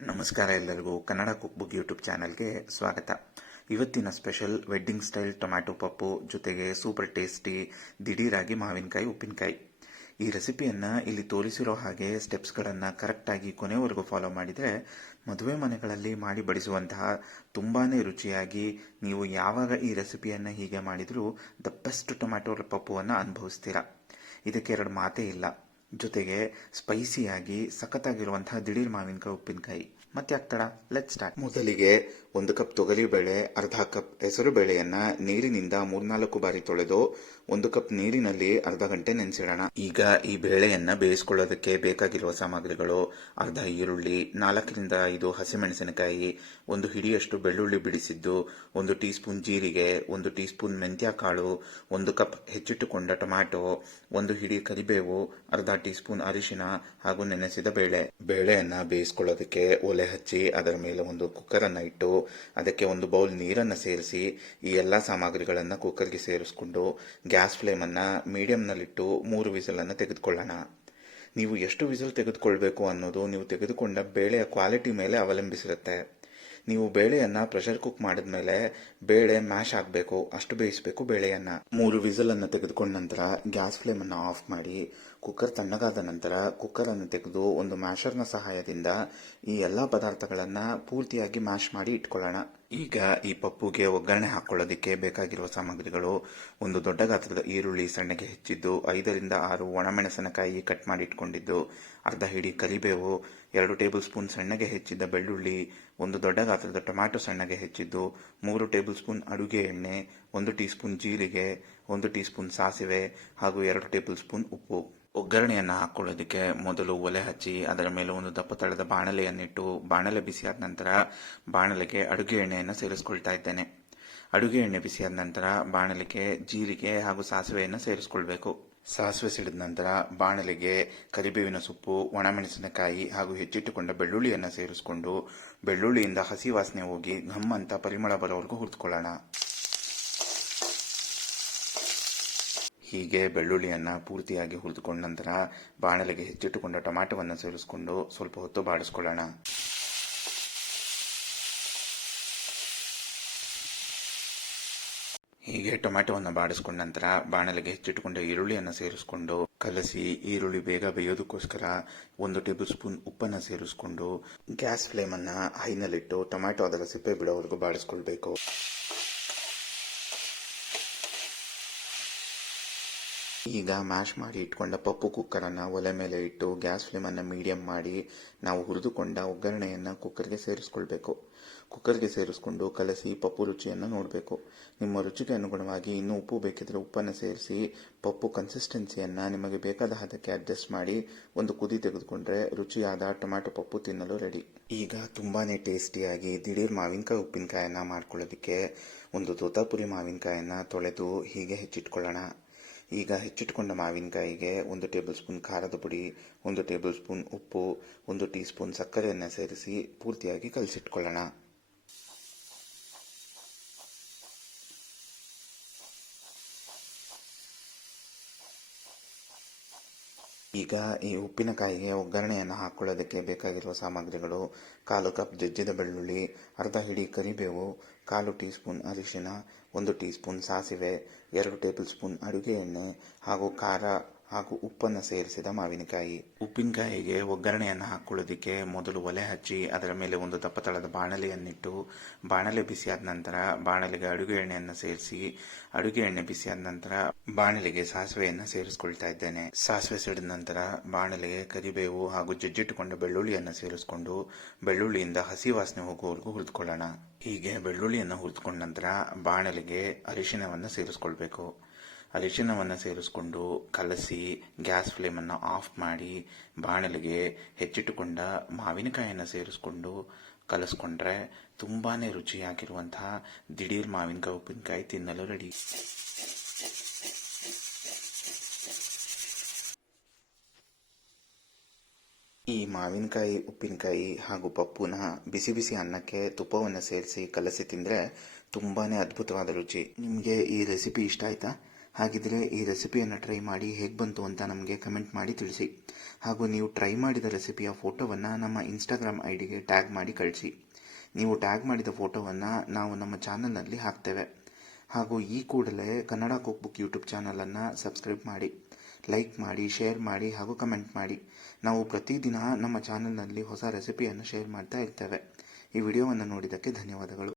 ನಮಸ್ಕಾರ ಎಲ್ಲರಿಗೂ Kannada cook book YouTube ಚಾನಲ್ಗೆ ಸ್ವಾಗತ. ಇವತ್ತಿನ special wedding style tomato Pappu ಜೊತೆಗೆ ಸೂಪರ್ ಟೇಸ್ಟಿ ದಿಢೀರಾಗಿ ಮಾವಿನಕಾಯಿ ಉಪ್ಪಿನಕಾಯಿ. ಈ ರೆಸಿಪಿಯನ್ನು ಇಲ್ಲಿ ತೋರಿಸಿರೋ ಹಾಗೆ ಸ್ಟೆಪ್ಸ್ಗಳನ್ನು ಕರೆಕ್ಟಾಗಿ ಕೊನೆವರೆಗೂ ಫಾಲೋ ಮಾಡಿದರೆ ಮದುವೆ ಮನೆಗಳಲ್ಲಿ ಮಾಡಿ ಬಡಿಸುವಂತಹ ತುಂಬಾ ರುಚಿಯಾಗಿ ನೀವು ಯಾವಾಗ ಈ ರೆಸಿಪಿಯನ್ನು ಹೀಗೆ ಮಾಡಿದರೂ ದ ಬೆಸ್ಟ್ ಟೊಮ್ಯಾಟೊ ಪಪ್ಪುವನ್ನು ಅನುಭವಿಸ್ತೀರಾ. ಇದಕ್ಕೆ ಎರಡು ಮಾತೇ ಇಲ್ಲ. ಜೊತೆಗೆ ಸ್ಪೈಸಿಯಾಗಿ ಸಖತ್ತಾಗಿರುವಂತಹ ದಿಢೀರ್ ಮಾವಿನಕಾಯಿ ಉಪ್ಪಿನಕಾಯಿ. ಮತ್ತೆ ಆಗ್ತಾಡ, ಲೆಟ್ ಸ್ಟಾರ್ಟ್. ಮೊದಲಿಗೆ 1 ಕಪ್ ತೊಗರಿಬೇಳೆ, ಅರ್ಧ ಕಪ್ ಹೆಸರು ಬೇಳೆಯನ್ನ ನೀರಿನಿಂದ 3-4 ಬಾರಿ ತೊಳೆದು 1 ಕಪ್ ನೀರಿನಲ್ಲಿ ಅರ್ಧ ಗಂಟೆ ನೆನೆಸಿಡೋಣ. ಈಗ ಈ ಬೇಳೆಯನ್ನ ಬೇಯಿಸ್ಕೊಳ್ಳೋದಕ್ಕೆ ಬೇಕಾಗಿರುವ ಸಾಮಗ್ರಿಗಳು: ಅರ್ಧ ಈರುಳ್ಳಿ, 4-5 ಹಸಿಮೆಣಸಿನಕಾಯಿ, 1 ಹಿಡಿಯಷ್ಟು ಬೆಳ್ಳುಳ್ಳಿ ಬಿಡಿಸಿದ್ದು, 1 ಟೀ ಸ್ಪೂನ್ ಜೀರಿಗೆ, 1 ಟೀ ಸ್ಪೂನ್ ಮೆಂತ್ಯ ಕಾಳು, 1 ಕಪ್ ಹೆಚ್ಚಿಟ್ಟುಕೊಂಡ ಟೊಮ್ಯಾಟೊ, 1 ಹಿಡಿ ಕರಿಬೇವು, ಅರ್ಧ ಟೀ ಸ್ಪೂನ್ ಅರಿಶಿನ ಹಾಗೂ ನೆನೆಸಿದ ಬೇಳೆ. ಬೇಳೆಯನ್ನ ಬೇಯಿಸ್ಕೊಳ್ಳೋದಕ್ಕೆ ಒಲೆ ಹಚ್ಚಿ ಅದರ ಮೇಲೆ ಒಂದು ಕುಕ್ಕರ್ ಅನ್ನ ಇಟ್ಟು ಅದಕ್ಕೆ 1 ಬೌಲ್ ನೀರನ್ನು ಸೇರಿಸಿ ಈ ಎಲ್ಲ ಸಾಮಗ್ರಿಗಳನ್ನು ಕುಕ್ಕರ್ಗೆ ಸೇರಿಸ್ಕೊಂಡು ಗ್ಯಾಸ್ ಫ್ಲೇಮನ್ನು ಮೀಡಿಯಂನಲ್ಲಿಟ್ಟು 3 ವಿಸಲನ್ನು ತೆಗೆದುಕೊಳ್ಳೋಣ. ನೀವು ಎಷ್ಟು ವಿಸಲ್ ತೆಗೆದುಕೊಳ್ಬೇಕು ಅನ್ನೋದು ನೀವು ತೆಗೆದುಕೊಂಡ ಬೇಳೆಯ ಕ್ವಾಲಿಟಿ ಮೇಲೆ ಅವಲಂಬಿಸಿರುತ್ತೆ. ನೀವು ಬೇಳೆಯನ್ನ ಪ್ರೆಷರ್ ಕುಕ್ ಮಾಡಿದ್ಮೇಲೆ ಬೇಳೆ ಮ್ಯಾಶ್ ಆಗಬೇಕು, ಅಷ್ಟು ಬೇಯಿಸಬೇಕು ಬೇಳೆಯನ್ನ. 3 ವಿಸಲನ್ನು ತೆಗೆದುಕೊಂಡ ನಂತರ ಗ್ಯಾಸ್ ಫ್ಲೇಮನ್ನು ಆಫ್ ಮಾಡಿ ಕುಕ್ಕರ್ ತಣ್ಣಗಾದ ನಂತರ ಕುಕ್ಕರ್ ಅನ್ನು ತೆಗೆದು ಒಂದು ಮ್ಯಾಶರ್ನ ಸಹಾಯದಿಂದ ಈ ಎಲ್ಲ ಪದಾರ್ಥಗಳನ್ನು ಪೂರ್ತಿಯಾಗಿ ಮ್ಯಾಶ್ ಮಾಡಿ ಇಟ್ಕೊಳ್ಳೋಣ. ಈಗ ಈ ಪಪ್ಪುಗೆ ಒಗ್ಗರಣೆ ಹಾಕೊಳ್ಳೋದಕ್ಕೆ ಬೇಕಾಗಿರುವ ಸಾಮಗ್ರಿಗಳು: 1 ದೊಡ್ಡ ಗಾತ್ರದ ಈರುಳ್ಳಿ ಸಣ್ಣಗೆ ಹೆಚ್ಚಿದ್ದು, 5-6 ಒಣಮೆಣಸಿನಕಾಯಿ ಕಟ್ ಮಾಡಿ ಇಟ್ಕೊಂಡಿದ್ದು, ಅರ್ಧ ಹಿಡಿ ಕರಿಬೇವು, 2 ಟೇಬಲ್ ಸ್ಪೂನ್ ಸಣ್ಣಗೆ ಹೆಚ್ಚಿದ್ದ ಬೆಳ್ಳುಳ್ಳಿ, 1 ದೊಡ್ಡ ಗಾತ್ರದ ಟೊಮ್ಯಾಟೊ ಸಣ್ಣಗೆ ಹೆಚ್ಚಿದ್ದು, 3 ಟೇಬಲ್ ಸ್ಪೂನ್ ಅಡುಗೆ ಎಣ್ಣೆ, 1 ಟೀ ಸ್ಪೂನ್ ಜೀರಿಗೆ, 1 ಟೀ ಸ್ಪೂನ್ ಸಾಸಿವೆ ಹಾಗೂ 2 ಟೇಬಲ್ ಸ್ಪೂನ್ ಉಪ್ಪು. ಒಗ್ಗರಣೆಯನ್ನು ಹಾಕೊಳ್ಳೋದಕ್ಕೆ ಮೊದಲು ಒಲೆ ಹಚ್ಚಿ ಅದರ ಮೇಲೆ ಒಂದು ದಪ್ಪ ತಳದ ಬಾಣಲೆಯನ್ನಿಟ್ಟು ಬಾಣಲೆ ಬಿಸಿಯಾದ ನಂತರ ಬಾಣಲೆಗೆ ಅಡುಗೆ ಎಣ್ಣೆಯನ್ನು ಸೇರಿಸ್ಕೊಳ್ತಾ ಇದ್ದೇನೆ. ಅಡುಗೆ ಎಣ್ಣೆ ಬಿಸಿಯಾದ ನಂತರ ಬಾಣಲೆಗೆ ಜೀರಿಗೆ ಹಾಗೂ ಸಾಸಿವೆಯನ್ನು ಸೇರಿಸ್ಕೊಳ್ಬೇಕು. ಸಾಸಿವೆ ಸಿಡಿದ ನಂತರ ಬಾಣಲೆಗೆ ಕರಿಬೇವಿನ ಸೊಪ್ಪು, ಒಣಮೆಣಸಿನಕಾಯಿ ಹಾಗೂ ಹೆಚ್ಚಿಟ್ಟುಕೊಂಡ ಬೆಳ್ಳುಳ್ಳಿಯನ್ನು ಸೇರಿಸ್ಕೊಂಡು ಬೆಳ್ಳುಳ್ಳಿಯಿಂದ ಹಸಿ ವಾಸನೆ ಹೋಗಿ ಘಮ್ ಅಂತ ಪರಿಮಳ ಬರೋವರೆಗೂ ಹುರಿದುಕೊಳ್ಳೋಣ. ಹೀಗೆ ಬೆಳ್ಳುಳ್ಳಿಯನ್ನು ಪೂರ್ತಿಯಾಗಿ ಹುರಿದುಕೊಂಡ ನಂತರ ಬಾಣಲೆಗೆ ಹೆಚ್ಚಿಟ್ಟುಕೊಂಡ ಟೊಮ್ಯಾಟೊವನ್ನು ಸೇರಿಸಿಕೊಂಡು ಸ್ವಲ್ಪ ಹೊತ್ತು ಬಾಡಿಸ್ಕೊಳ್ಳೋಣ. ಹೀಗೆ ಟೊಮ್ಯಾಟೊವನ್ನು ಬಾಡಿಸ್ಕೊಂಡ ನಂತರ ಬಾಣಲೆಗೆ ಹೆಚ್ಚಿಟ್ಟುಕೊಂಡ ಈರುಳ್ಳಿಯನ್ನು ಸೇರಿಸಿಕೊಂಡು ಕಲಸಿ ಈರುಳ್ಳಿ ಬೇಗ ಬೇಯೋದಕ್ಕೋಸ್ಕರ 1 ಟೇಬಲ್ ಸ್ಪೂನ್ ಉಪ್ಪನ್ನು ಸೇರಿಸಿಕೊಂಡು ಗ್ಯಾಸ್ ಫ್ಲೇಮನ್ನು ಹೈನಲ್ಲಿಟ್ಟು ಟೊಮ್ಯಾಟೊ ಅದರ ಸಿಪ್ಪೆ ಬಿಡೋವರೆಗೂ ಬಾಡಿಸ್ಕೊಳ್ಬೇಕು. ಈಗ ಮ್ಯಾಶ್ ಮಾಡಿ ಇಟ್ಕೊಂಡ ಪಪ್ಪು ಕುಕ್ಕರನ್ನು ಒಲೆ ಮೇಲೆ ಇಟ್ಟು ಗ್ಯಾಸ್ ಫ್ಲೇಮನ್ನು ಮೀಡಿಯಂ ಮಾಡಿ ನಾವು ಹುರಿದುಕೊಂಡ ಒಗ್ಗರಣೆಯನ್ನು ಕುಕ್ಕರ್ಗೆ ಸೇರಿಸ್ಕೊಳ್ಬೇಕು. ಕುಕ್ಕರ್ಗೆ ಸೇರಿಸ್ಕೊಂಡು ಕಲಸಿ ಪಪ್ಪು ರುಚಿಯನ್ನು ನೋಡಬೇಕು. ನಿಮ್ಮ ರುಚಿಗೆ ಅನುಗುಣವಾಗಿ ಇನ್ನೂ ಉಪ್ಪು ಬೇಕಿದ್ರೆ ಉಪ್ಪನ್ನು ಸೇರಿಸಿ ಪಪ್ಪು ಕನ್ಸಿಸ್ಟೆನ್ಸಿಯನ್ನು ನಿಮಗೆ ಬೇಕಾದ ಹದಕ್ಕೆ ಅಡ್ಜಸ್ಟ್ ಮಾಡಿ ಒಂದು ಕುದಿ ತೆಗೆದುಕೊಂಡ್ರೆ ರುಚಿಯಾದ ಟೊಮ್ಯಾಟೊ ಪಪ್ಪು ತಿನ್ನಲು ರೆಡಿ. ಈಗ ತುಂಬಾನೇ ಟೇಸ್ಟಿಯಾಗಿ ದಿಢೀರ್ ಮಾವಿನಕಾಯಿ ಉಪ್ಪಿನಕಾಯನ್ನು ಮಾಡ್ಕೊಳ್ಳೋದಕ್ಕೆ 1 ತೋತಾಪುರಿ ಮಾವಿನಕಾಯನ್ನು ತೊಳೆದು ಹೀಗೆ ಹೆಚ್ಚಿಟ್ಕೊಳ್ಳೋಣ. ಈಗ ಹೆಚ್ಚಿಟ್ಕೊಂಡ ಮಾವಿನಕಾಯಿಗೆ 1 ಟೇಬಲ್ ಸ್ಪೂನ್ ಖಾರದ ಪುಡಿ, 1 ಟೇಬಲ್ ಸ್ಪೂನ್ ಉಪ್ಪು, 1 ಟೀ ಸ್ಪೂನ್ ಸಕ್ಕರೆಯನ್ನು ಸೇರಿಸಿ ಪೂರ್ತಿಯಾಗಿ ಕಲಸಿಟ್ಕೊಳ್ಳೋಣ. ಈಗ ಈ ಉಪ್ಪಿನಕಾಯಿಗೆ ಒಗ್ಗರಣೆಯನ್ನು ಹಾಕೊಳ್ಳೋದಕ್ಕೆ ಬೇಕಾಗಿರುವ ಸಾಮಗ್ರಿಗಳು: 1/4 ಕಪ್ ಜಜ್ಜಿದ ಬೆಳ್ಳುಳ್ಳಿ, ಅರ್ಧ ಹಿಡಿ ಕರಿಬೇವು, 1/4 ಟೀ ಸ್ಪೂನ್ ಅರಿಶಿನ, 1 ಟೀ ಸ್ಪೂನ್ ಸಾಸಿವೆ, 2 ಟೇಬಲ್ ಸ್ಪೂನ್ ಅಡುಗೆ ಎಣ್ಣೆ ಹಾಗೂ ಖಾರ ಹಾಗೂ ಉಪ್ಪನ್ನು ಸೇರಿಸಿದ ಮಾವಿನಕಾಯಿ. ಉಪ್ಪಿನಕಾಯಿಗೆ ಒಗ್ಗರಣೆಯನ್ನು ಹಾಕೊಳ್ಳೋದಕ್ಕೆ ಮೊದಲು ಒಲೆ ಹಚ್ಚಿ ಅದರ ಮೇಲೆ ಒಂದು ದಪ್ಪ ತಳದ ಬಾಣಲೆಯನ್ನಿಟ್ಟು ಬಾಣಲೆ ಬಿಸಿಯಾದ ನಂತರ ಬಾಣಲೆಗೆ ಅಡುಗೆ ಎಣ್ಣೆಯನ್ನು ಸೇರಿಸಿ ಅಡುಗೆ ಎಣ್ಣೆ ಬಿಸಿಯಾದ ನಂತರ ಬಾಣಲೆಗೆ ಸಾಸಿವೆಯನ್ನು ಸೇರಿಸ್ಕೊಳ್ತಾ ಇದ್ದೇನೆ. ಸಾಸಿವೆ ಸಿಡಿದ ನಂತರ ಬಾಣಲೆಗೆ ಕರಿಬೇವು ಹಾಗೂ ಜಜ್ಜಿಟ್ಟುಕೊಂಡ ಬೆಳ್ಳುಳ್ಳಿಯನ್ನು ಸೇರಿಸ್ಕೊಂಡು ಬೆಳ್ಳುಳ್ಳಿಯಿಂದ ಹಸಿ ವಾಸನೆ ಹೋಗುವವರೆಗೂ ಹುರಿದುಕೊಳ್ಳೋಣ. ಹೀಗೆ ಬೆಳ್ಳುಳ್ಳಿಯನ್ನು ಹುರಿದುಕೊಂಡ ನಂತರ ಬಾಣಲೆಗೆ ಅರಿಶಿನವನ್ನು ಸೇರಿಸ್ಕೊಳ್ಬೇಕು. ಅರಿಶಿನವನ್ನು ಸೇರಿಸ್ಕೊಂಡು ಕಲಸಿ ಗ್ಯಾಸ್ ಫ್ಲೇಮನ್ನು ಆಫ್ ಮಾಡಿ ಬಾಣಲೆಗೆ ಹೆಚ್ಚಿಟ್ಟುಕೊಂಡ ಮಾವಿನಕಾಯಿಯನ್ನು ಸೇರಿಸ್ಕೊಂಡು ಕಲಸ್ಕೊಂಡ್ರೆ ತುಂಬಾನೇ ರುಚಿಯಾಗಿರುವಂತಹ ದಿಢೀರ್ ಮಾವಿನಕಾಯಿ ಉಪ್ಪಿನಕಾಯಿ ತಿನ್ನಲು ರೆಡಿ. ಈ ಮಾವಿನಕಾಯಿ ಉಪ್ಪಿನಕಾಯಿ ಹಾಗೂ ಪಪ್ಪುನ ಬಿಸಿ ಬಿಸಿ ಅನ್ನಕ್ಕೆ ತುಪ್ಪವನ್ನು ಸೇರಿಸಿ ಕಲಸಿ ತಿಂದರೆ ತುಂಬಾನೇ ಅದ್ಭುತವಾದ ರುಚಿ. ನಿಮಗೆ ಈ ರೆಸಿಪಿ ಇಷ್ಟ ಆಯ್ತಾ? ಹಾಗಿದ್ರೆ ಈ ರೆಸಿಪಿಯನ್ನು ಟ್ರೈ ಮಾಡಿ ಹೇಗೆ ಬಂತು ಅಂತ ನಮಗೆ ಕಮೆಂಟ್ ಮಾಡಿ ತಿಳಿಸಿ. ಹಾಗೂ ನೀವು ಟ್ರೈ ಮಾಡಿದ ರೆಸಿಪಿಯ ಫೋಟೋವನ್ನು ನಮ್ಮ ಇನ್ಸ್ಟಾಗ್ರಾಮ್ ಐಡಿಗೆ ಟ್ಯಾಗ್ ಮಾಡಿ ಕಳಿಸಿ. ನೀವು ಟ್ಯಾಗ್ ಮಾಡಿದ ಫೋಟೋವನ್ನು ನಾವು ನಮ್ಮ ಚಾನಲ್ನಲ್ಲಿ ಹಾಕ್ತೇವೆ. ಹಾಗೂ ಈ ಕೂಡಲೇ ಕನ್ನಡ ಕುಕ್ ಬುಕ್ ಯೂಟ್ಯೂಬ್ ಚಾನಲನ್ನು ಸಬ್ಸ್ಕ್ರೈಬ್ ಮಾಡಿ, ಲೈಕ್ ಮಾಡಿ, ಶೇರ್ ಮಾಡಿ ಹಾಗೂ ಕಮೆಂಟ್ ಮಾಡಿ. ನಾವು ಪ್ರತಿದಿನ ನಮ್ಮ ಚಾನಲ್ನಲ್ಲಿ ಹೊಸ ರೆಸಿಪಿಯನ್ನು ಶೇರ್ ಮಾಡ್ತಾ ಇರ್ತೇವೆ. ಈ ವಿಡಿಯೋವನ್ನು ನೋಡಿದ್ದಕ್ಕೆ ಧನ್ಯವಾದಗಳು.